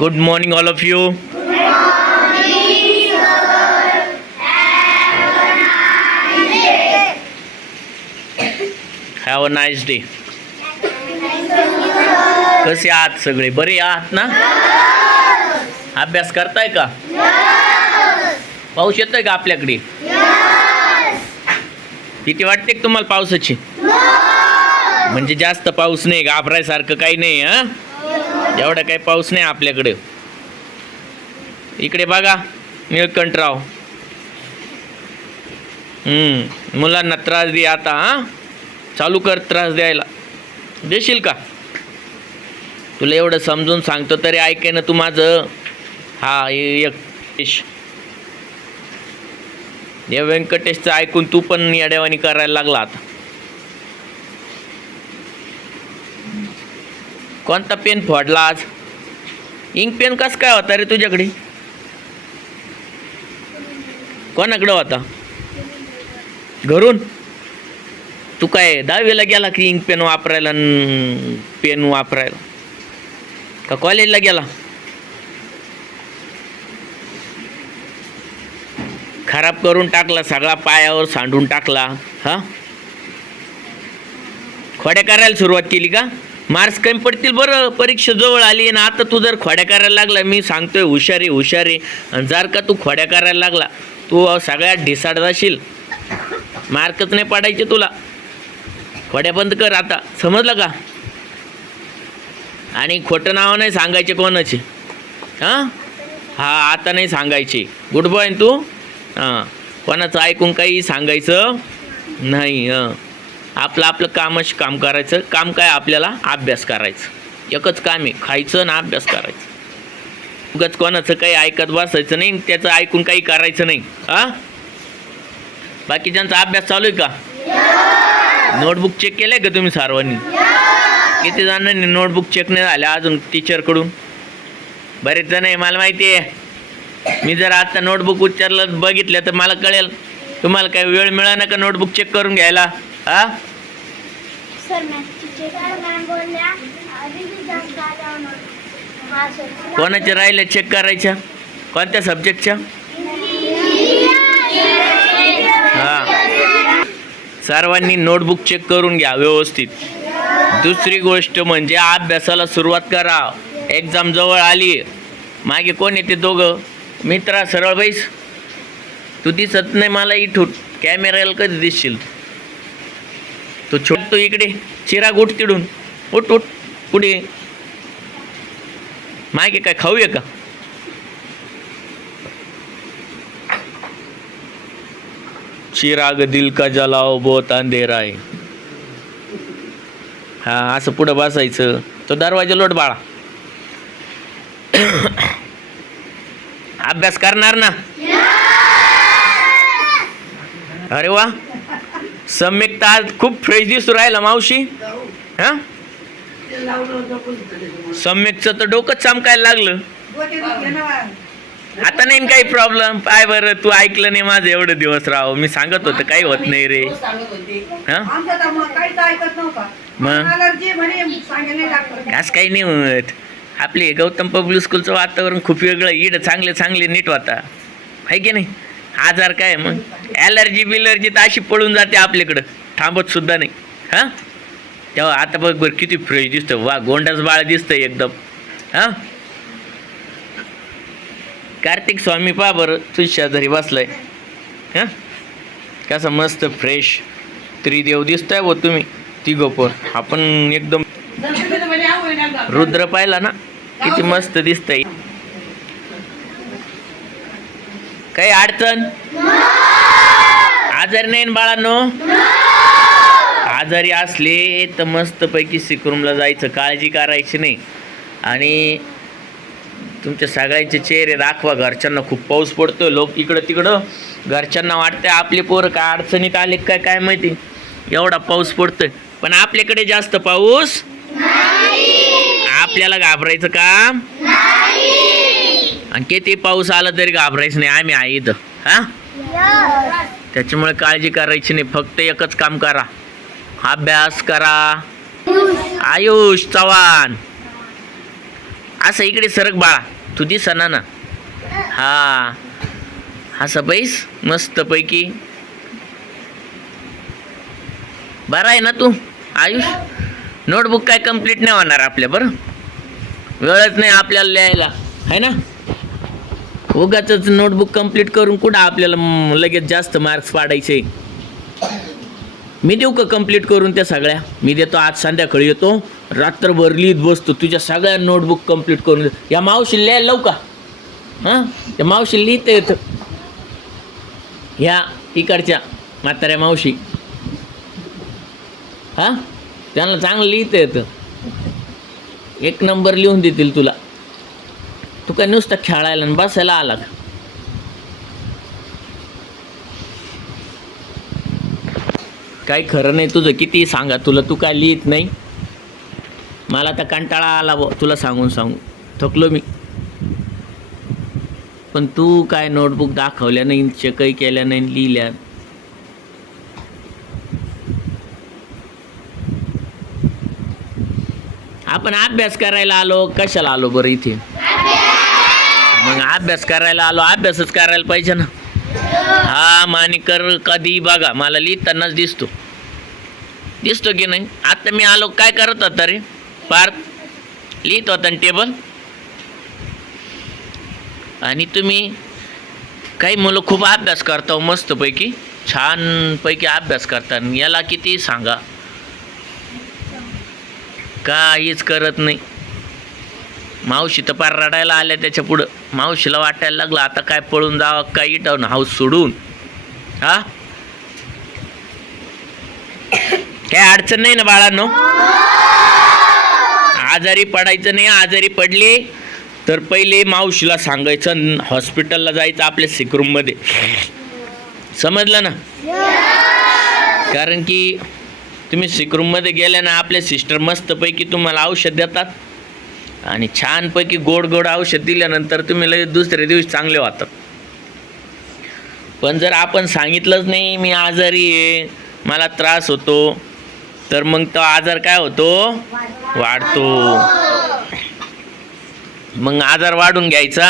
Good morning all of you have a nice day कसे आहात सगळे? बरे आहात ना? अभ्यास करताय का? पाऊस येतोय का आपल्याकडे? किती वाटते का तुम्हाला पावसाची? म्हणजे जास्त पाऊस नाही घाबरायसारखं काही नाही हा? एवढा काही पाऊस नाही आपल्याकडे. इकडे बघा निळकंठराव. हम्म मुलांना त्रास दे आता हा? चालू कर त्रास द्यायला. देशील का? तुला एवढं समजून सांगतो तरी ऐके ना तू माझं. हा एक या व्यंकटेशचं ऐकून तू पण येड्यावानी करायला लागला आता. कोणता पेन फोडला आज? इंक पेन कस काय होता रे तुझ्याकडे? कोणाकडं होता? घरून? तू काय दहावीला गेला की इंक पेन वापरायला पेन वापरायला? का कॉलेजला गेला? खराब करून टाकला सगळा पायावर सांडून टाकला हा? खोड्या करायला सुरुवात केली का? मार्क्स कमी पडतील बरं. परीक्षा जवळ आली ना आता तू जर खोड्या करायला लागला मी सांगतोय हुशारी हुशारी. आणि जर का तू खोड्या करायला लागला तू सगळ्यात ढिसाड जाशील. मार्कच नाही पडायचे तुला. खोड्या बंद कर आता. समजलं का? आणि खोटं नाव नाही सांगायचे कोणाचे. हां? हा आता नाही सांगायचे. गुड बॉय तू? हां. कोणाचं ऐकून काही सांगायचं नाही हां. आपलं आपलं कामच काम करायचं काम काय आपल्याला? अभ्यास करायचं. एकच काम आहे खायचं ना अभ्यास करायचं. उगाच कोणाचं काही ऐकत बसायचं नाही त्याचं ऐकून काही करायचं नाही. हां बाकीच्यांचा अभ्यास चालू आहे का? नोटबुक चेक केलं आहे का तुम्ही सर्वांनी? किती जणांनी नोटबुक चेक नाही झाल्या अजून टीचरकडून बरेच जण आहे मला माहिती आहे. मी जर आता नोटबुक उच्चारलं बघितलं तर मला कळेल. तुम्हाला काही वेळ मिळाला का नोटबुक चेक करून घ्यायला? हा सर मॅम बोलल्या जास्त हा सर कोणाच्या राहिल्या चेक करायच्या कोणत्या सब्जेक्टच्या हा. सर्वांनी नोटबुक चेक करून घ्या व्यवस्थित. दुसरी गोष्ट म्हणजे अभ्यासाला सुरुवात करा. एक्झाम जवळ आली. मागे कोण येते दोघं? मित्रा सरळ बैस. तू दिसत नाही मला इथून. कॅमेऱ्याला कधी दिसशील? तू छोट तू इकडे चिराग उठ तिडून. उठ उठ पुढे मागे काय खाऊया का? चिराग दिल का जलाओ बहुत अंधेरा आहे हा असं पुढं बसायचं. तो दरवाजा लोट बाळा. अभ्यास करणार ना? अरे वा. सम्यक तर आज खूप फ्रेश दिसू राहिला मावशी. हा? सम्यकचं तर डोकंच चमकायला लागलं. आता नाही काही प्रॉब्लेम पाय बरं तू ऐकलं नाही माझं एवढं दिवस राव. मी सांगत होतं काही होत नाही रे. हा? मग? असं काही नाही होत. आपले गौतम पब्लिक स्कूलचं वातावरण खूप वेगळं इड चांगले चांगले नीट वाता. आहे की नाही? आजार काय मग? ॲलर्जी बिलर्जी तर अशी पळून जाते आपल्याकडं. थांबत सुद्धा नाही. हां? तेव्हा आता बघ बरं किती फ्रेश दिसतं वा गोंडाच बाळ दिसतं एकदम. हां? कार्तिक स्वामी पहा बरं तुझ शेजारी बसलाय. हां? कसं मस्त फ्रेश त्रिदेव दिसताय हो तुम्ही तिघं पण. आपण एकदम रुद्र पाहिला ना किती मस्त दिसतंय. काही अडचण? आजारी नाही बाळांनो? आजारी असले तर मस्तपैकी सिक्रूमला जायचं काळजी करायची नाही. आणि तुमच्या सगळ्यांचे चेहरे दाखवा घरच्यांना खूप पाऊस पडतोय लोक इकडं तिकडं. घरच्यांना वाटतंय आपले पोरं काय अडचणीत आले काय काय माहिती? एवढा पाऊस पडतोय. पण आपल्याकडे जास्त पाऊस आपल्याला घाबरायचं काम आणि किती पाऊस आला तरी घाबरायचं नाही. आम्ही आहे इथं. हा? त्याच्यामुळे काळजी करायची नाही. फक्त एकच काम करा. अभ्यास करा. आयुष चव्हाण. असं इकडे सरक बाळा. तू दिसना ना हा. असं बैस. मस्त पैकी बरा आहे ना तू? आयुष? नोटबुक काय कंप्लीट नाही होणार आपल्या बरं? वेळच नाही आपल्याला लिहायला. आहे ना? उगाच नोटबुक कंप्लीट करून कुठं आपल्याला लगेच जास्त मार्क्स पाडायचे? मी देऊ का कंप्लीट करून त्या सगळ्या? मी देतो आज संध्याकाळी येतो रात्रभर लिहित बसतो तुझ्या सगळ्या नोटबुक कंप्लीट करून या मावशी लिहायला लावू का? हां? त्या मावशी लिहिता येतं. ह्या इकडच्या म्हाताऱ्या मावशी. हां? त्यांना चांगलं लिहिता येतं. एक नंबर लिहून देतील तुला. तू काय नुसतं खेळायला आणि बसायला आला का? काय खरं नाही तुझं. किती सांगा तुला तू काय लिहित नाही? मला तर कंटाळा आला ब तुला सांगून सांगू. थकलो मी. पण तू काय नोटबुक दाखवल्या नाही चेकही केल्या नाही लिहिल्या. आपण अभ्यास करायला आलो कशाला आलो बरं इथे? मग अभ्यास करायला आलो अभ्यासच करायला पाहिजे ना. हा मानिकर कधी बघा मला लिहितानाच दिसतो. दिसतो की नाही? आता मी आलो काय करत होता रे? पार्थ लिहित होता टेबल? आणि तुम्ही काही मुलं खूप अभ्यास करता हो, मस्तपैकी. छानपैकी अभ्यास करतात याला किती सांगा? काहीच करत नाही. मावशी तर पार रडायला आल्या त्याच्या पुढं. मावशीला वाटायला लागलं आता काय पळून जावं काय इटावून हाऊस सोडून. हा? काय अडचण नाही ना बाळांनो? आजारी पडायचं नाही आजारी पडले तर पहिले मावशीला सांगायचं हॉस्पिटलला जायचं आपल्या सिकरूममध्ये समजलं ना? कारण की तुम्ही सिकरूममध्ये गेल्या ना आपल्या सिस्टर मस्तपैकी तुम्हाला औषध देतात. आणि छानपैकी गोड गोड औषध दिल्यानंतर तुम्ही लगेच दुसऱ्या दिवशी चांगले होतात पण जर आपण सांगितलंच नाही मी आजारी आहे मला त्रास होतो तर मग तो आजार काय होतो? वाढतो. मग आजार वाढून घ्यायचा?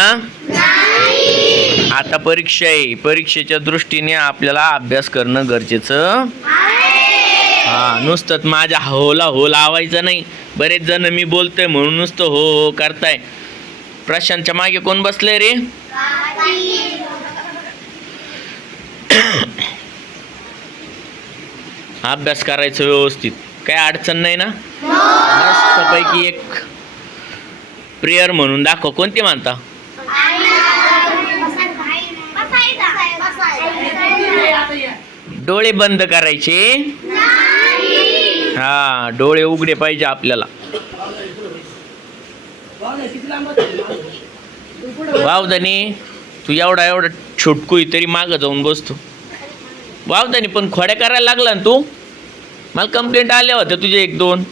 आता परीक्षा आहे. परीक्षेच्या दृष्टीने आपल्याला अभ्यास करणं गरजेचं. हा नुसतंच माझ्या होला हो लावायचं नाही. बरेच जण मी बोलतोय म्हणून नुसतं हो हो करताय. प्रशांतच्या मागे कोण बसले रे? अभ्यास करायचं व्यवस्थित. काय अडचण नाही ना? मस्तपैकी एक प्रेयर म्हणून दाखव. कोणती मानता डोळे बंद करायचे. हा डोळे उघडे पाहिजे आपल्याला. वावदानी तू एवढा एवढा छोटकू तरी मागं जाऊन बसतो. वावदानी पण खोड्या करायला लागला ना तू? मला कंप्लेंट आल्या होत्या तुझे एक दोन.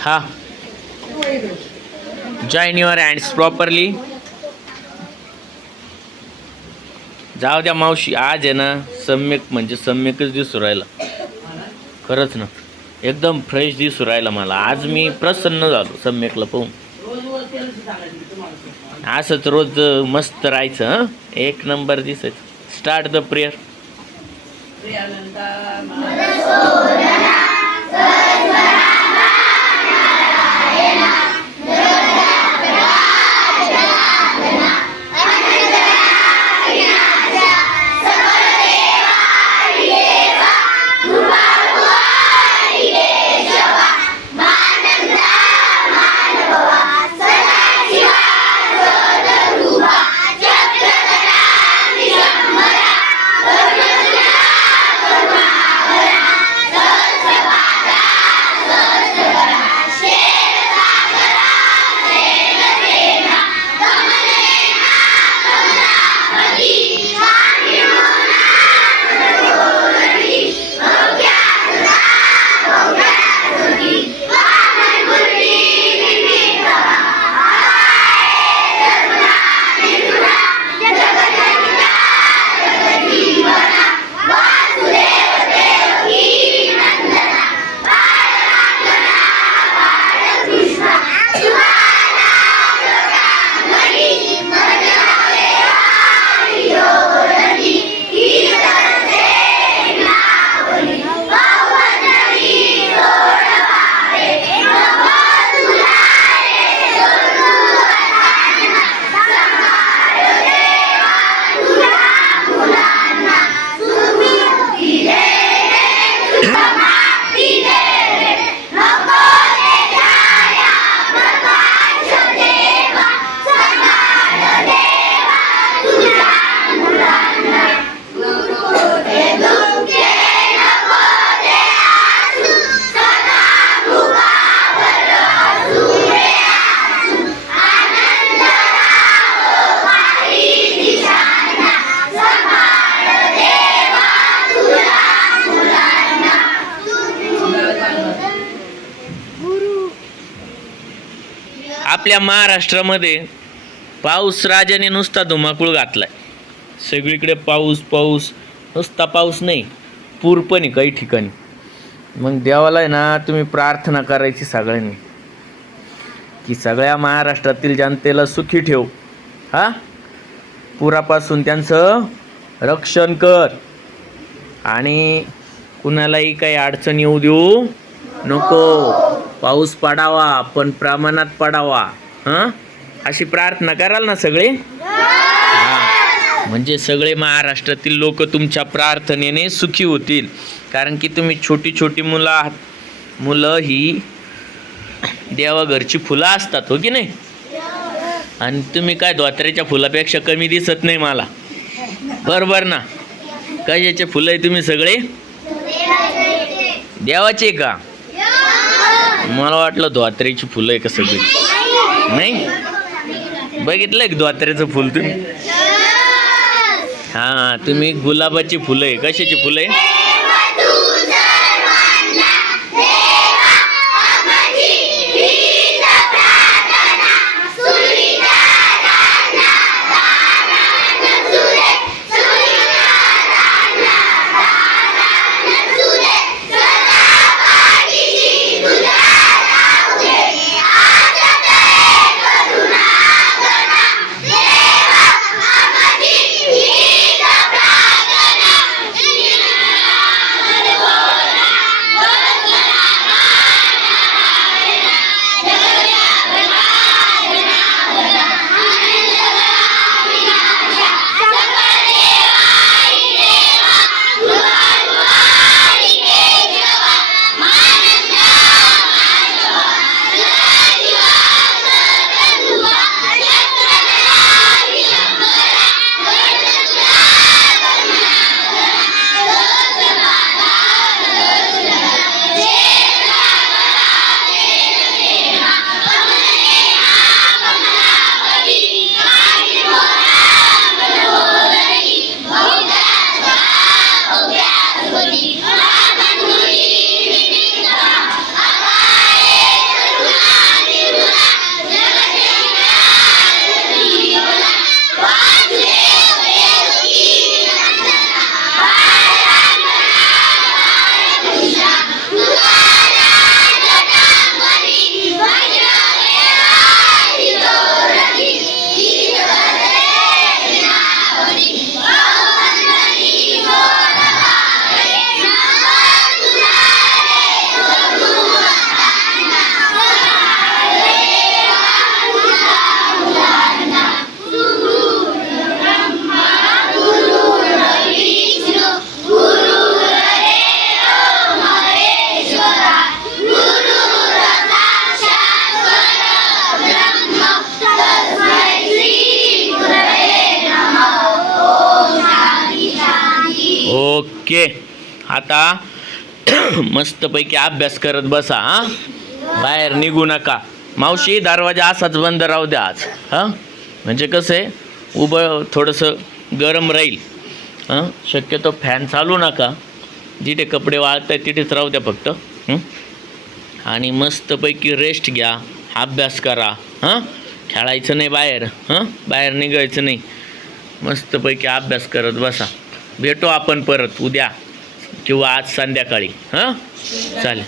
हा. जॉईन युअर हँड्स प्रॉपरली जाऊ द्या मावशी आज आहे ना सम्यक म्हणजे सम्यकच दिसू राहिला. खरंच ना एकदम फ्रेश दिसू राहिला मला. आज मी प्रसन्न झालो सम्यकला पाहून. असंच रोज मस्त राहायचं हं? एक नंबर दिसायचं. स्टार्ट द प्रेयर आपल्या महाराष्ट्रामध्ये पाऊस राजाने नुसता धुमाकूळ घातलाय. सगळीकडे पाऊस पाऊस नुसता पाऊस नाही पूर पण आहे काही ठिकाणी. मग देवाला आहे ना तुम्ही प्रार्थना करायची सगळ्यांनी. की सगळ्या महाराष्ट्रातील जनतेला सुखी ठेव. हा? पुरापासून त्यांचं रक्षण कर. आणि कुणालाही काही अडचण येऊ देऊ नको. पाऊस पडावा पण प्रमाणात पडावा हां? अशी प्रार्थना कराल ना सगळे? म्हणजे सगळे महाराष्ट्रातील लोक तुमच्या प्रार्थनेने सुखी होतील. कारण की तुम्ही छोटी छोटी मुलं आहात. मुलं ही देवाघरची फुलं असतात हो की नाही? आणि तुम्ही काय धोत्र्याच्या फुलापेक्षा कमी दिसत नाही मला. बरोबर ना? कशाचे फुलं आहे तुम्ही सगळे? देवाचे का? मला वाटलं धोत्र्याची फुलं आहे का सगळी? नाही? बघितलं का धोत्र्याचं फुल तुम्ही? हा तुम्ही गुलाबाची फुलं आहे. कशाची फुलं आहे? ओके. आता मस्तपैकी अभ्यास करत बसा हा? बाहेर निघू नका. मावशी दरवाजा असाच बंद राहू द्या आज हां? म्हणजे कसं आहे उभं थोडंसं गरम राहील हां? शक्यतो फॅन चालू नका. जिथे कपडे वाळत आहेत तिथेच राहू द्या फक्त आणि मस्तपैकी रेस्ट घ्या अभ्यास करा हां? खेळायचं नाही बाहेर हां? बाहेर निघायचं नाही. मस्तपैकी अभ्यास करत बसा. भेटू आपण परत उद्या किंवा आज संध्याकाळी हां? चालेल.